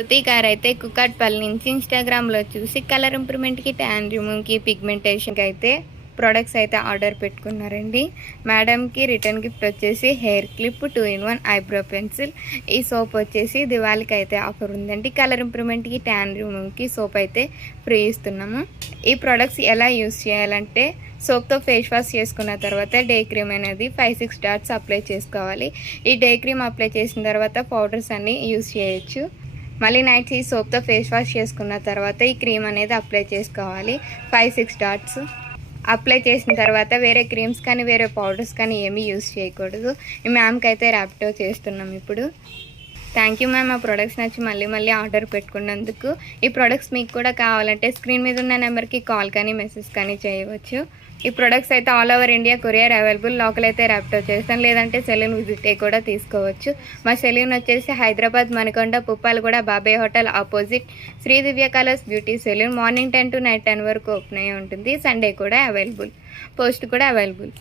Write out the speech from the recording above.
జ్యోతి గారు అయితే కుకట్పల్లి నుంచి ఇన్స్టాగ్రామ్లో చూసి కలర్ ఇంప్రూవ్మెంట్కి, ట్యాన్ రిమూవ్కి, పిగ్మెంటేషన్కి అయితే ప్రోడక్ట్స్ అయితే ఆర్డర్ పెట్టుకున్నారండి. మేడంకి రిటర్న్ గిఫ్ట్ వచ్చేసి hair clip, 2-in-1 eyebrow pencil. ఈ సోప్ వచ్చేసి దివాళీకి అయితే ఆఫర్ ఉందండి. కలర్ ఇంప్రూవ్మెంట్కి, ట్యాన్ రిమూవ్కి సోప్ అయితే ఫ్రీ ఇస్తున్నాము. ఈ ప్రోడక్ట్స్ ఎలా యూస్ చేయాలంటే సోప్తో ఫేస్ వాష్ చేసుకున్న తర్వాత డే క్రీమ్ అనేది 5-6 డాట్స్ అప్లై చేసుకోవాలి. ఈ డే క్రీమ్ అప్లై చేసిన తర్వాత పౌడర్స్ అన్నీ యూస్ చేయొచ్చు. మళ్ళీ నైట్ ఈ సోప్తో ఫేస్ వాష్ చేసుకున్న తర్వాత ఈ క్రీమ్ అనేది అప్లై చేసుకోవాలి. 5-6 డాట్స్ అప్లై చేసిన తర్వాత వేరే క్రీమ్స్ కానీ వేరే పౌడర్స్ కానీ ఏమీ యూస్ చేయకూడదు. ఈ మ్యామ్కి అయితే ర్యాపిడో చేస్తున్నాం ఇప్పుడు. Thank you ma'am. ఆ ప్రోడక్ట్స్ నచ్చి మళ్ళీ ఆర్డర్ పెట్టుకున్నందుకు. ఈ ప్రోడక్ట్స్ మీకు కూడా కావాలంటే స్క్రీన్ మీద ఉన్న నెంబర్కి కాల్ కానీ మెసేజ్ కానీ చేయవచ్చు. ఈ ప్రొడక్ట్స్ అయితే all over India courier available. Local అయితే ర్యాపిడో చేస్తాను, లేదంటే సెలూన్ విజిట్ కూడా తీసుకోవచ్చు. మా సెలూన్ వచ్చేసి Hyderabad Manikonda Puppalaguda Babai hotel opposite Shri Divya colours beauty salon. Morning 10 to night 10 వరకు ఓపెన్ అయ్యి ఉంటుంది. సండే కూడా అవైలబుల్, పోస్ట్ కూడా అవైలబుల్.